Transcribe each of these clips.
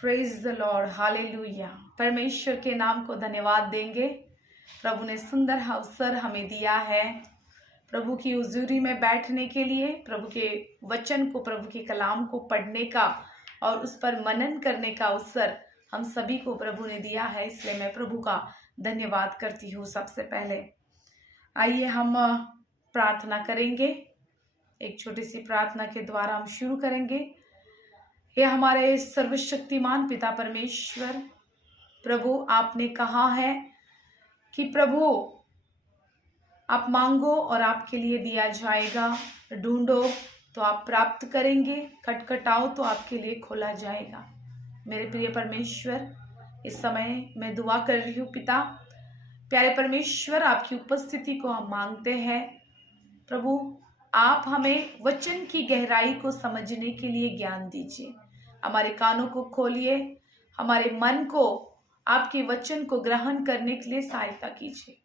Praise the Lord, hallelujah. परमेश्वर के नाम को धन्यवाद देंगे। प्रभु ने सुंदर अवसर हमें दिया है प्रभु की हुजूरी में बैठने के लिए, प्रभु के वचन को, प्रभु के कलाम को पढ़ने का और उस पर मनन करने का अवसर हम सभी को प्रभु ने दिया है। इसलिए मैं प्रभु का धन्यवाद करती हूँ। सबसे पहले आइए हम प्रार्थना करेंगे। एक छोटी सी प्रार्थना के द्वारा हम शुरू करेंगे। हे हमारे सर्वशक्तिमान पिता परमेश्वर, प्रभु आपने कहा है कि प्रभु आप मांगो और आपके लिए दिया जाएगा, ढूंढो तो आप प्राप्त करेंगे, खटखटाओ तो आपके लिए खोला जाएगा। मेरे प्रिय परमेश्वर, इस समय मैं दुआ कर रही हूँ पिता, प्यारे परमेश्वर, आपकी उपस्थिति को हम मांगते हैं। प्रभु आप हमें वचन की गहराई को समझने के लिए ज्ञान दीजिए। हमारे कानों को खोलिए, हमारे मन को आपके वचन को ग्रहण करने के लिए सहायता कीजिए।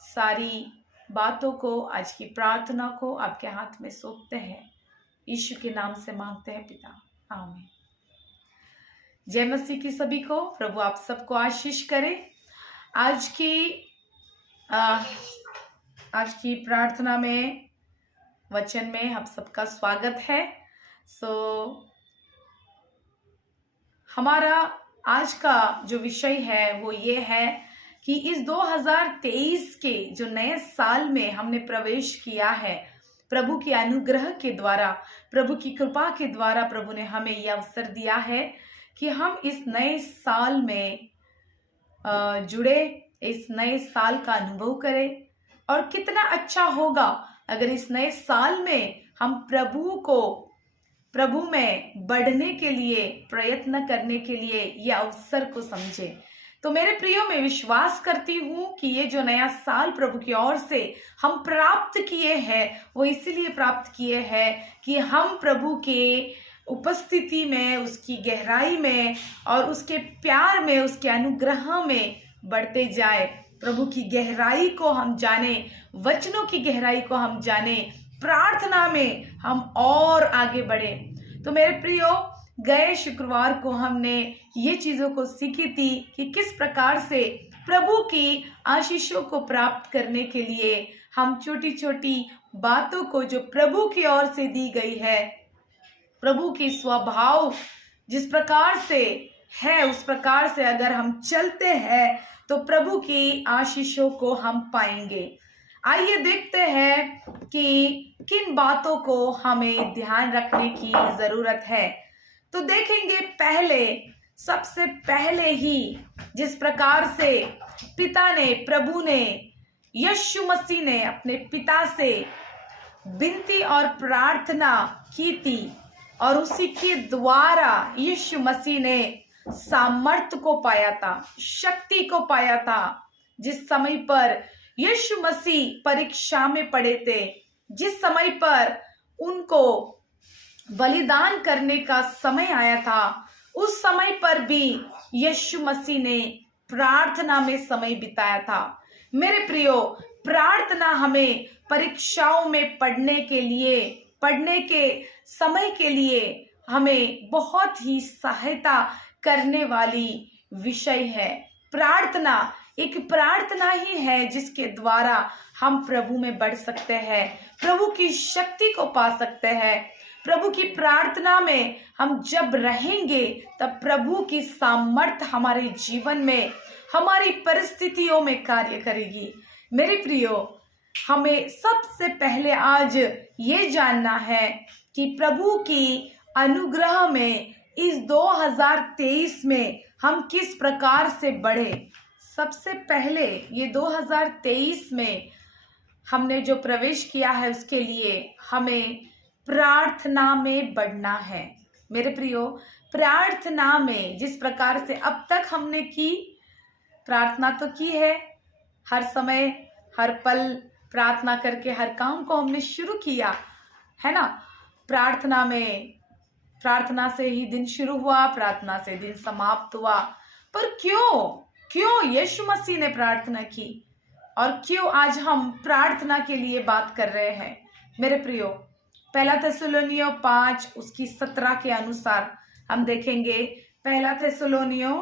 सारी बातों को, आज की प्रार्थना को आपके हाथ में सौंपते हैं। यीशु के नाम से मांगते हैं पिता, आमीन। जय मसीह की सभी को। प्रभु आप सबको आशीष करे। आज की प्रार्थना में, वचन में आप सबका स्वागत है। हमारा आज का जो विषय है वो ये है कि इस 2023 के जो नए साल में हमने प्रवेश किया है, प्रभु के अनुग्रह के द्वारा, प्रभु की कृपा के द्वारा प्रभु ने हमें यह अवसर दिया है कि हम इस नए साल में जुड़े, इस नए साल का अनुभव करें। और कितना अच्छा होगा अगर इस नए साल में हम प्रभु में बढ़ने के लिए, प्रयत्न करने के लिए यह अवसर को समझे। तो मेरे प्रियो, मैं विश्वास करती हूँ कि ये जो नया साल प्रभु की ओर से हम प्राप्त किए हैं, वो इसीलिए प्राप्त किए हैं कि हम प्रभु के उपस्थिति में, उसकी गहराई में और उसके प्यार में, उसके अनुग्रह में बढ़ते जाए। प्रभु की गहराई को हम जाने, वचनों की गहराई को हम जाने, प्रार्थना में हम और आगे बढ़े। तो मेरे प्रियो, गए शुक्रवार को हमने ये चीजों को सीखी थी कि किस प्रकार से प्रभु की आशीषों को प्राप्त करने के लिए हम छोटी छोटी बातों को जो प्रभु की ओर से दी गई है, प्रभु की स्वभाव जिस प्रकार से है उस प्रकार से अगर हम चलते हैं तो प्रभु की आशीषों को हम पाएंगे। आइए देखते हैं कि किन बातों को हमें ध्यान रखने की जरूरत है। तो देखेंगे, सबसे पहले ही जिस प्रकार से पिता ने, प्रभु ने, यीशु मसीह ने अपने पिता से विनती और प्रार्थना की थी और उसी के द्वारा यीशु मसीह ने सामर्थ्य को पाया था, शक्ति को पाया था। जिस समय पर यीशु मसीह परीक्षा में पड़े थे, जिस समय पर उनको बलिदान करने का समय आया था, उस समय पर भी यीशु मसीह ने प्रार्थना में समय बिताया था। मेरे प्रियो, प्रार्थना हमें परीक्षाओं में पढ़ने के समय के लिए हमें बहुत ही सहायता करने वाली विषय है। प्रार्थना ही है जिसके द्वारा हम प्रभु में बढ़ सकते हैं, प्रभु की शक्ति को पा सकते हैं। प्रभु की प्रार्थना में हम जब रहेंगे तब प्रभु की सामर्थ्य हमारे जीवन में, हमारी परिस्थितियों में कार्य करेगी। मेरे प्रियो, हमें सबसे पहले आज ये जानना है कि प्रभु की अनुग्रह में इस 2023 में हम किस प्रकार से बढ़े। सबसे पहले ये 2023 में हमने जो प्रवेश किया है उसके लिए हमें प्रार्थना में बढ़ना है। मेरे प्रियो, प्रार्थना में जिस प्रकार से अब तक हमने की, प्रार्थना तो की है, हर समय हर पल प्रार्थना करके हर काम को हमने शुरू किया है ना। प्रार्थना से ही दिन शुरू हुआ, प्रार्थना से दिन समाप्त हुआ। पर क्यों यीशु मसीह ने प्रार्थना की और क्यों आज हम प्रार्थना के लिए बात कर रहे हैं। मेरे प्रियो, पहला थिस्सलुनीय 5 उसकी 17 के अनुसार हम देखेंगे। पहला थिस्सलुनीयों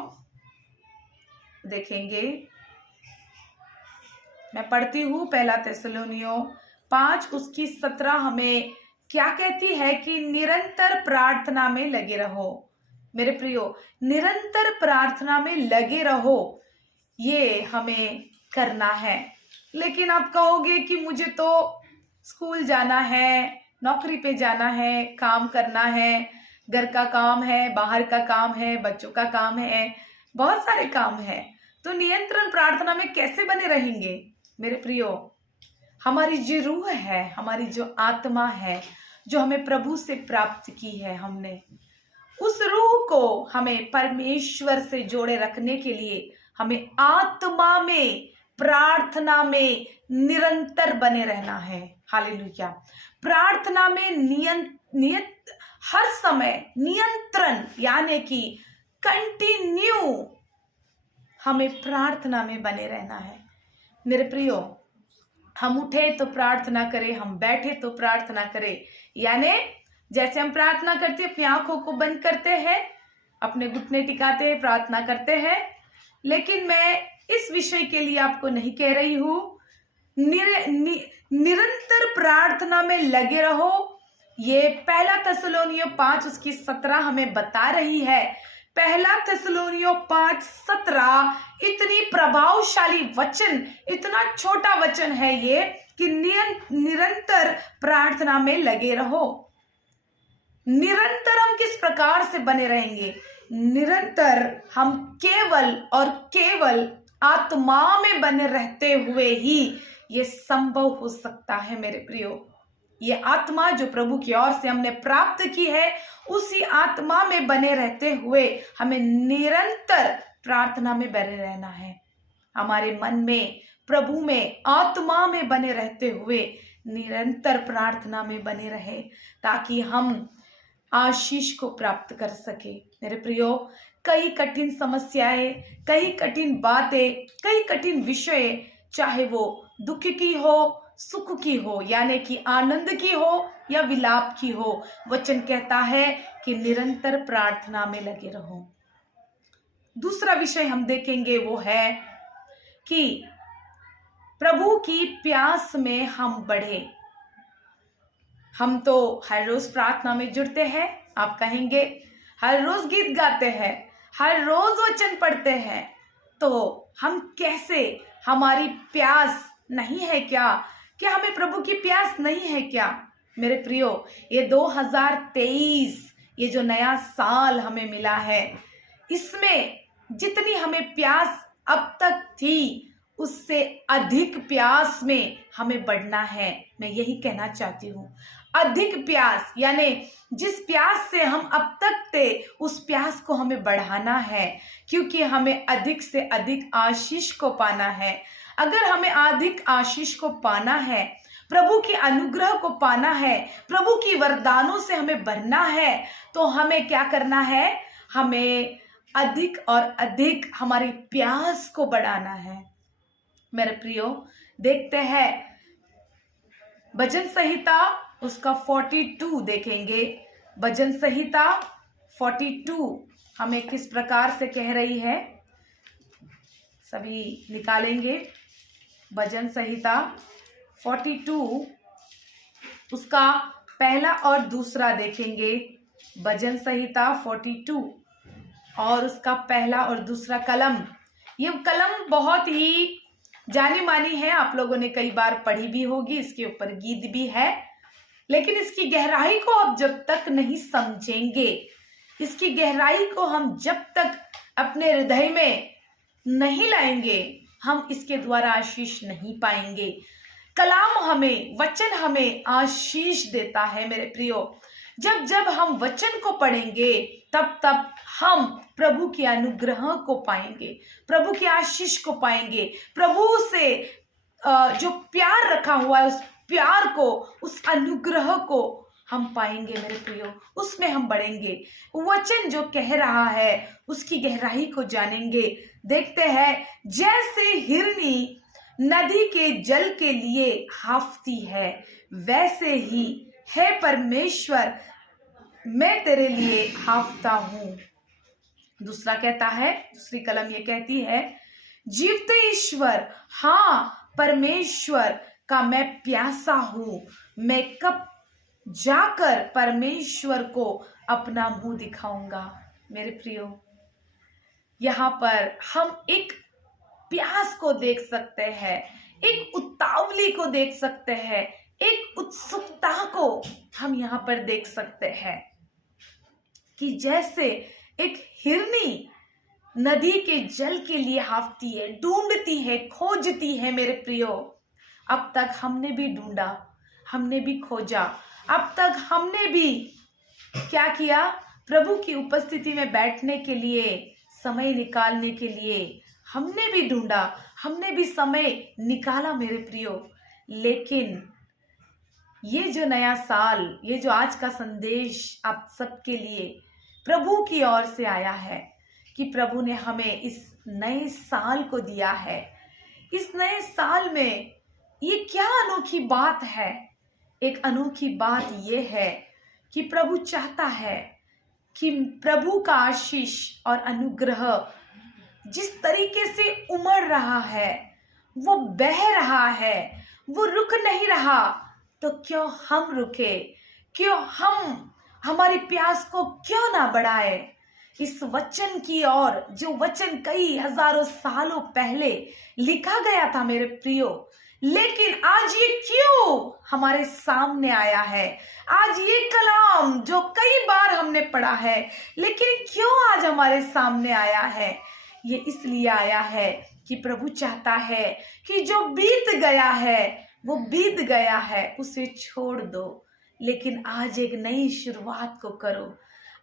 देखेंगे, मैं पढ़ती हूँ। पहला थिस्सलुनीयों 5 उसकी 17 हमें क्या कहती है कि निरंतर प्रार्थना में लगे रहो। मेरे प्रियो, निरंतर प्रार्थना में लगे रहो, ये हमें करना है। लेकिन आप कहोगे कि मुझे तो स्कूल जाना है, नौकरी पे जाना है, काम करना है, घर का काम है, बाहर का काम है, बच्चों का काम है, बहुत सारे काम है, तो नियंत्रण प्रार्थना में कैसे बने रहेंगे? मेरे प्रियो, हमारी जो रूह है, हमारी जो आत्मा है, जो हमें प्रभु से प्राप्त की है, हमने उस रूह को हमें परमेश्वर से जोड़े रखने के लिए हमें आत्मा में प्रार्थना में निरंतर बने रहना है। हालेलुया। प्रार्थना में नियत हर समय नियंत्रण, यानी कि कंटिन्यू हमें प्रार्थना में बने रहना है। मेरे प्रियो, हम उठे तो प्रार्थना करें, हम बैठे तो प्रार्थना करें। यानी जैसे हम प्रार्थना करते हैं, अपनी आंखों को बंद करते हैं, अपने घुटने टिकाते हैं, प्रार्थना करते हैं। लेकिन मैं इस विषय के लिए आपको नहीं कह रही हूं। निरंतर प्रार्थना में लगे रहो, ये पहला थिस्सलुनीयों 5 उसकी 17 हमें बता रही है। पहला थिस्सलुनीयों 5:17 इतनी प्रभावशाली वचन, इतना छोटा वचन है ये कि निरंतर प्रार्थना में लगे रहो। निरंतर हम किस प्रकार से बने रहेंगे? निरंतर हम केवल और केवल आत्मा में बने रहते हुए ही ये संभव हो सकता है। मेरे प्रियो, ये आत्मा जो प्रभु की ओर से हमने प्राप्त की है, उसी आत्मा में बने रहते हुए हमें निरंतर प्रार्थना में बने रहना है। हमारे मन में, प्रभु में, आत्मा में बने रहते हुए निरंतर प्रार्थना में बने रहे, ताकि हम आशीष को प्राप्त कर सके। मेरे प्रियो, कई कठिन समस्याएं, कई कठिन बातें, कई कठिन विषय, चाहे वो दुख की हो, सुख की हो, यानी कि आनंद की हो या विलाप की हो, वचन कहता है कि निरंतर प्रार्थना में लगे रहो। दूसरा विषय हम देखेंगे वो है कि प्रभु की प्यास में हम बढ़े। हम तो हर रोज प्रार्थना में जुड़ते हैं, आप कहेंगे हर रोज गीत गाते हैं, हर रोज वचन पढ़ते हैं, तो हम कैसे, हमारी प्यास नहीं है क्या? क्या हमें प्रभु की प्यास नहीं है क्या? मेरे प्रियो, ये 2023 ये जो नया साल हमें मिला है, इसमें जितनी हमें प्यास अब तक थी, उससे अधिक प्यास में हमें बढ़ना है। मैं यही कहना चाहती हूँ, अधिक प्यास, यानी जिस प्यास से हम अब तक थे, उस प्यास को हमें बढ़ाना है, क्योंकि हमें अधिक से अधिक आशीष को पाना है। अगर हमें अधिक आशीष को पाना है, प्रभु की अनुग्रह को पाना है, प्रभु की वरदानों से हमें भरना है, तो हमें क्या करना है? हमें अधिक और अधिक हमारी प्यास को बढ़ाना है। मेरे प्रियो, देखते हैं भजन संहिता उसका 42 देखेंगे। भजन संहिता 42 हमें किस प्रकार से कह रही है, सभी निकालेंगे। भजन संहिता 42 उसका पहला और दूसरा देखेंगे। भजन संहिता 42 और उसका पहला और दूसरा कलम। ये कलम बहुत ही जानी मानी है, आप लोगों ने कई बार पढ़ी भी होगी, इसके ऊपर गीत भी है। लेकिन इसकी गहराई को आप जब तक नहीं समझेंगे, इसकी गहराई को हम जब तक अपने हृदय में नहीं लाएंगे, हम इसके द्वारा आशीष नहीं पाएंगे। कलाम हमें, वचन हमें आशीष देता है। मेरे प्रियो, जब जब हम वचन को पढ़ेंगे, तब तब हम प्रभु की अनुग्रह को पाएंगे, प्रभु की आशीष को पाएंगे, प्रभु से जो प्यार रखा हुआ है, उस प्यार को, उस अनुग्रह को हम पाएंगे। मेरे प्रियो, उसमें हम बढ़ेंगे। वचन जो कह रहा है, उसकी गहराई को जानेंगे। देखते हैं, जैसे हिरनी नदी के जल के लिए हाफती है, वैसे ही है परमेश्वर, मैं तेरे लिए हाफता हूं। दूसरा कहता है, दूसरी कलम ये कहती है, जीवते ईश्वर, हाँ परमेश्वर का मैं प्यासा हूं, मैं कब जाकर परमेश्वर को अपना मुंह दिखाऊंगा। मेरे प्रियो, यहाँ पर हम एक प्यास को देख सकते हैं, एक उतावली को देख सकते हैं, एक उत्सुकता को हम यहाँ पर देख सकते हैं कि जैसे एक हिरनी नदी के जल के लिए हाफती है, ढूंढती है, खोजती है। मेरे प्रियो, अब तक हमने भी ढूंढा, हमने भी खोजा, अब तक हमने भी क्या किया, प्रभु की उपस्थिति में बैठने के लिए, समय निकालने के लिए हमने भी ढूंढा, हमने भी समय निकाला मेरे प्रियो। लेकिन ये जो नया साल, ये जो आज का संदेश आप सबके लिए प्रभु की ओर से आया है कि प्रभु ने हमें इस नए साल को दिया है। इस नए साल में ये क्या अनोखी बात है। एक अनोखी बात ये है कि प्रभु चाहता है कि प्रभु का आशीष और अनुग्रह जिस तरीके से उमड़ रहा है, वो बह रहा है, वो रुक नहीं रहा, तो क्यों हम रुके, क्यों हम हमारी प्यास को क्यों ना बढ़ाए इस वचन की ओर, जो वचन कई हजारों सालों पहले लिखा गया था मेरे प्रियो। लेकिन आज ये क्यों हमारे सामने आया है, आज ये कलाम जो कई बार हमने पढ़ा है, लेकिन क्यों आज हमारे सामने आया है। ये इसलिए आया है कि प्रभु चाहता है कि जो बीत गया है वो बीत गया है, उसे छोड़ दो, लेकिन आज एक नई शुरुआत को करो।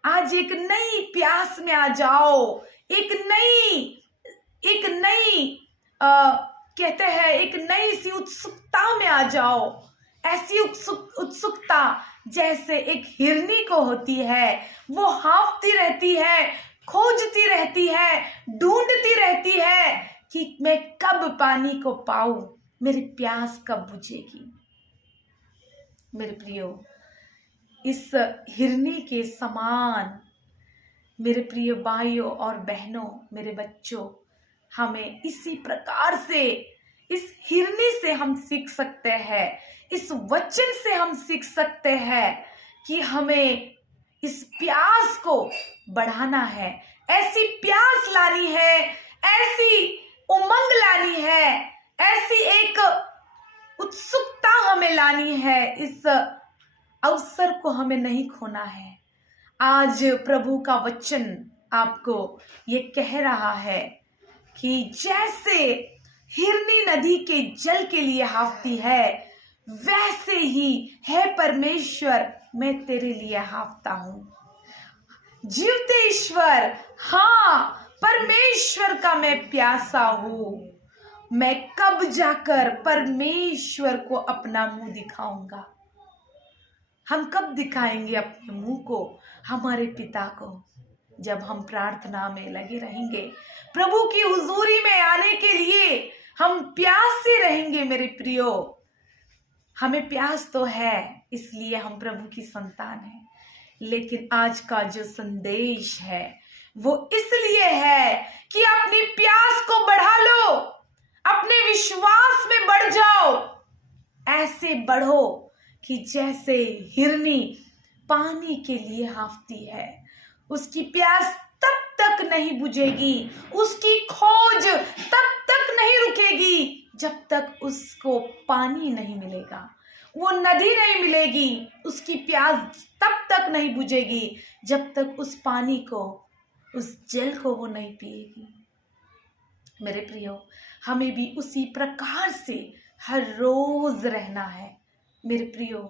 आज एक नई प्यास में आ जाओ, एक नई कहते हैं एक नई सी उत्सुकता में आ जाओ। ऐसी उत्सुकता जैसे एक हिरनी को होती है, वो हाँफती रहती है, खोजती रहती है, ढूंढती रहती है कि मैं कब पानी को पाऊं, मेरी प्यास कब बुझेगी। मेरे प्रियो, इस हिरनी के समान मेरे प्रिय भाइयों और बहनों, मेरे बच्चों, हमें इसी प्रकार से इस हिरनी से हम सीख सकते हैं, इस वचन से हम सीख सकते हैं कि हमें इस प्यास को बढ़ाना है, ऐसी प्यास लानी है, ऐसी उमंग लानी है, ऐसी एक उत्सुकता हमें लानी है। इस अवसर को हमें नहीं खोना है। आज प्रभु का वचन आपको ये कह रहा है कि जैसे हिरनी नदी के जल के लिए हाफती है, वैसे ही है परमेश्वर, मैं तेरे लिए हाफता हूं। जीवते ईश्वर, हाँ परमेश्वर का मैं प्यासा हूं, मैं कब जाकर परमेश्वर को अपना मुंह दिखाऊंगा। हम कब दिखाएंगे अपने मुंह को हमारे पिता को? जब हम प्रार्थना में लगे रहेंगे, प्रभु की हुजूरी में आने के लिए हम प्यासे रहेंगे। मेरे प्रियो, हमें प्यास तो है, इसलिए हम प्रभु की संतान हैं, लेकिन आज का जो संदेश है वो इसलिए है कि अपनी प्यास को बढ़ा लो, अपने विश्वास में बढ़ जाओ, ऐसे बढ़ो कि जैसे हिरनी पानी के लिए हाफती है, उसकी प्यास तब तक नहीं बुझेगी, उसकी खोज तब तक नहीं रुकेगी जब तक उसको पानी नहीं मिलेगा, वो नदी नहीं मिलेगी, उसकी प्यास तब तक नहीं बुझेगी जब तक उस पानी को, उस जल को वो नहीं पिएगी। मेरे प्रियो, हमें भी उसी प्रकार से हर रोज रहना है। मेरे प्रियो,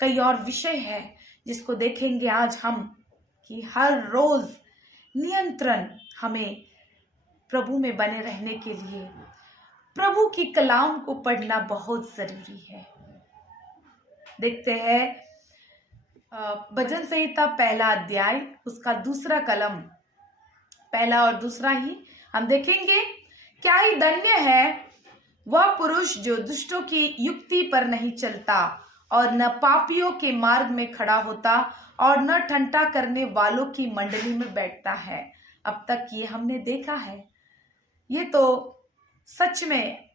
कई और विषय है जिसको देखेंगे आज हम कि हर रोज नियंत्रण हमें प्रभु में बने रहने के लिए प्रभु की कलाम को पढ़ना बहुत जरूरी है। देखते हैं भजन संहिता पहला अध्याय, उसका दूसरा कलम, पहला और दूसरा ही हम देखेंगे। क्या ही धन्य है वह पुरुष जो दुष्टों की युक्ति पर नहीं चलता और न पापियों के मार्ग में खड़ा होता और न ठट्ठा करने वालों की मंडली में बैठता है, अब तक ये हमने देखा है। ये तो सच में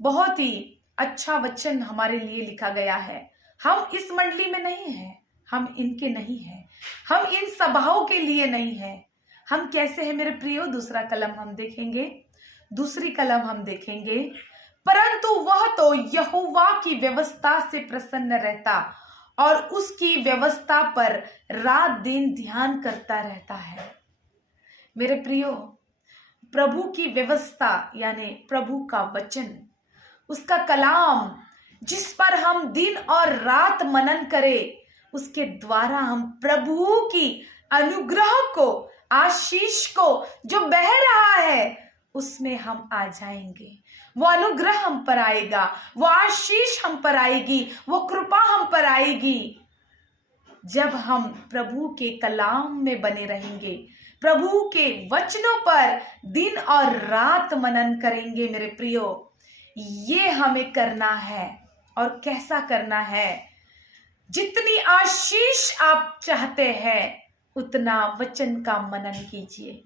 बहुत ही अच्छा वचन हमारे लिए लिखा गया है। हम इस मंडली में नहीं हैं, हम इनके नहीं हैं, हम इन सभाओं के लिए नहीं हैं। हम कैसे हैं मेरे प्रियो? दूसरा कलम हम देखेंगे, दूसरी कलम हम देखेंगे। परंतु वह तो यहोवा की व्यवस्था से प्रसन्न रहता और उसकी व्यवस्था पर रात दिन ध्यान करता रहता है। मेरे प्रियो, प्रभु की व्यवस्था यानी प्रभु का वचन, उसका कलाम जिस पर हम दिन और रात मनन करें, उसके द्वारा हम प्रभु की अनुग्रह को, आशीष को जो बह रहा है उसमें हम आ जाएंगे। वो अनुग्रह हम पर आएगा, वो आशीष हम पर आएगी, वो कृपा हम पर आएगी जब हम प्रभु के कलाम में बने रहेंगे, प्रभु के वचनों पर दिन और रात मनन करेंगे। मेरे प्रियो, ये हमें करना है। और कैसा करना है? जितनी आशीष आप चाहते हैं उतना वचन का मनन कीजिए।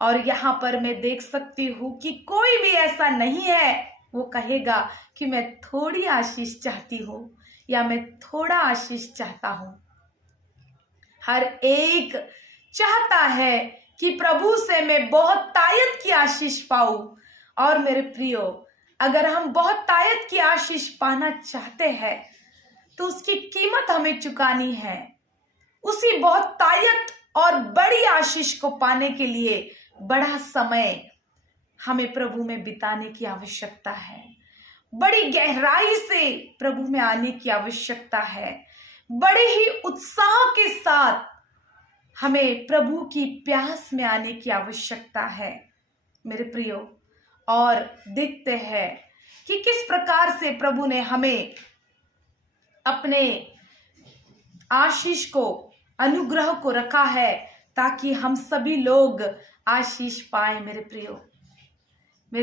और यहाँ पर मैं देख सकती हूँ कि कोई भी ऐसा नहीं है वो कहेगा कि मैं थोड़ी आशीष चाहती हूँ या मैं थोड़ा आशीष चाहता हूँ। हर एक चाहता है कि प्रभु से मैं बहुत तायत की आशीष पाऊं। और मेरे प्रियो, अगर हम बहुत तायत की आशीष पाना चाहते हैं तो उसकी कीमत हमें चुकानी है। उसी बहुत तायत और बड़ी आशीष को पाने के लिए बड़ा समय हमें प्रभु में बिताने की आवश्यकता है। बड़ी गहराई से प्रभु में आने की आवश्यकता है। बड़े ही उत्साह के साथ हमें प्रभु की प्यास में आने की आवश्यकता है मेरे प्रियो। और देखते हैं कि किस प्रकार से प्रभु ने हमें अपने आशीष को, अनुग्रह को रखा है ताकि हम सभी लोग आशीष पाए। मेरे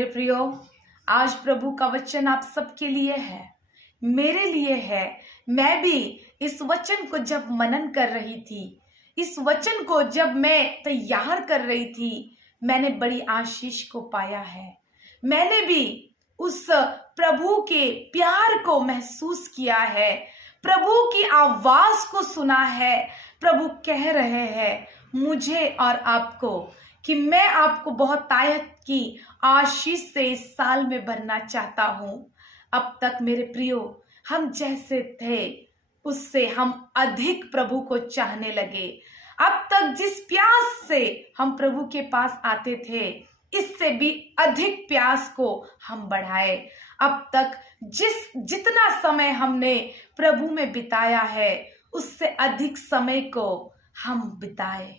प्रियो, आज प्रभु का वचन आप सबके लिए है, मेरे लिए है। मैं भी इस वचन को जब मनन कर रही थी, इस वचन को जब मैं तैयार कर रही थी, मैंने बड़ी आशीष को पाया है। मैंने भी उस प्रभु के प्यार को महसूस किया है, प्रभु की आवाज को सुना है। प्रभु कह रहे हैं मुझे और आपको कि मैं आपको बहुत तायत की आशीष से इस साल में भरना चाहता हूं। अब तक मेरे प्रियो, हम जैसे थे उससे हम अधिक प्रभु को चाहने लगे। अब तक जिस प्यास से हम प्रभु के पास आते थे, इससे भी अधिक प्यास को हम बढ़ाए। अब तक जितना समय हमने प्रभु में बिताया है, उससे अधिक समय को हम बिताए।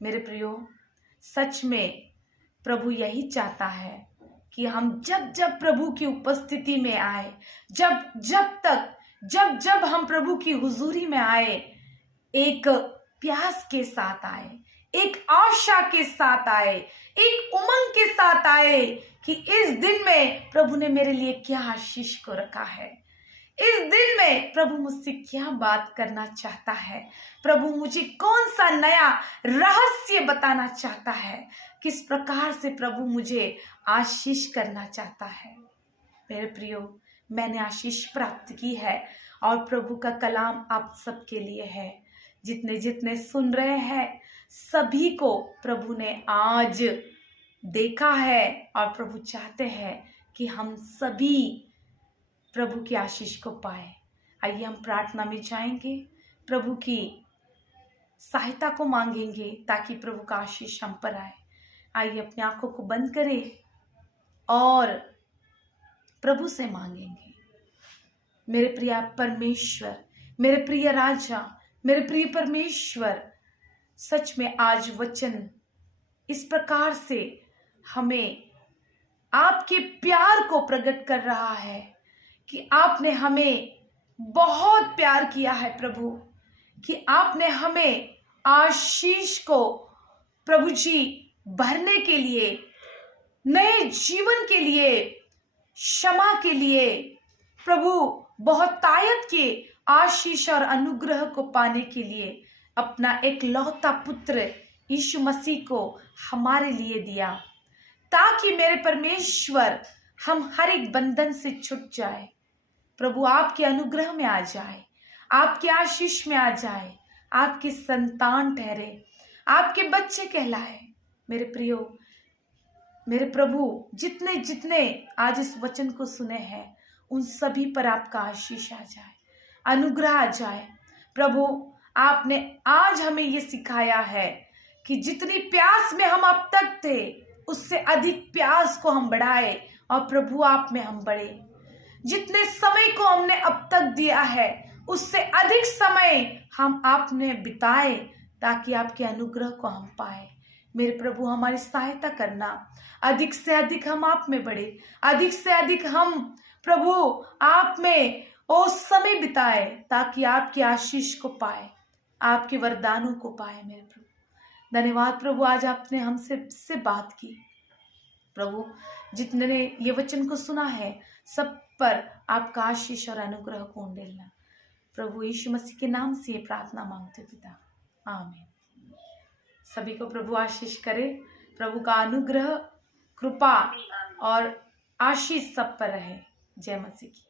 मेरे प्रियो, सच में प्रभु यही चाहता है कि हम जब जब प्रभु की उपस्थिति में आए, जब हम प्रभु की हुजूरी में आए, एक प्यास के साथ आए, एक आशा के साथ आए, एक उमंग के साथ आए कि इस दिन में प्रभु ने मेरे लिए क्या आशीष को रखा है, इस दिन में प्रभु मुझसे क्या बात करना चाहता है, प्रभु मुझे कौन सा नया रहस्य बताना चाहता है, किस प्रकार से प्रभु मुझे आशीष करना चाहता है। मेरे प्रियो, मैंने आशीष प्राप्त की है और प्रभु का कलाम आप सबके लिए है। जितने जितने सुन रहे हैं सभी को प्रभु ने आज देखा है और प्रभु चाहते हैं कि हम सभी प्रभु की आशीष को पाए। आइए हम प्रार्थना में जाएंगे, प्रभु की सहायता को मांगेंगे ताकि प्रभु का आशीष हम पर आए। आइए अपनी आंखों को बंद करें और प्रभु से मांगेंगे। मेरे प्रिय परमेश्वर, मेरे प्रिय राजा, मेरे प्रिय परमेश्वर, सच में आज वचन इस प्रकार से हमें आपके प्यार को प्रकट कर रहा है कि आपने हमें बहुत प्यार किया है प्रभु, कि आपने हमें आशीष को प्रभु जी भरने के लिए, नए जीवन के लिए, क्षमा के लिए, प्रभु बहुत तायत के आशीष और अनुग्रह को पाने के लिए अपना एक लौता पुत्र यीशु मसीह को हमारे लिए दिया, ताकि मेरे परमेश्वर हम हर एक बंधन से छूट जाए। प्रभु आपके अनुग्रह में आ जाए, आपके आशीष में आ जाए, आपकी संतान ठहरे, आपके बच्चे कहलाए। मेरे प्रियो, मेरे प्रभु, जितने जितने आज इस वचन को सुने हैं, उन सभी पर आपका आशीष आ जाए, अनुग्रह आ जाए। प्रभु, आपने आज हमें ये सिखाया है कि जितनी प्यास में हम अब तक थे, उससे अधिक प्यास को हम बढ़ाए, और प्रभु आप में हम बढ़े। जितने समय को हमने अब तक दिया है, उससे अधिक समय हम आपने बिताए, ताकि आपके अनुग्रह को हम पाए। मेरे प्रभु, हमारी सहायता करना, अधिक से अधिक हम आप में बढ़े, अधिक से अधिक हम प्रभु आप में वो समय बिताए, ताकि आपके आशीष को पाए, आपके वरदानों को पाए। मेरे प्रभु धन्यवाद प्रभु, आज आपने हमसे बात की। प्रभु, जितने ने ये वचन को सुना है, सब पर आपका आशीष और अनुग्रह को उंडेलना। प्रभु यीशु मसीह के नाम से ये प्रार्थना मांगते पिता, आमीन। सभी को प्रभु आशीष करे। प्रभु का अनुग्रह, कृपा और आशीष सब पर रहे। जय मसीह की।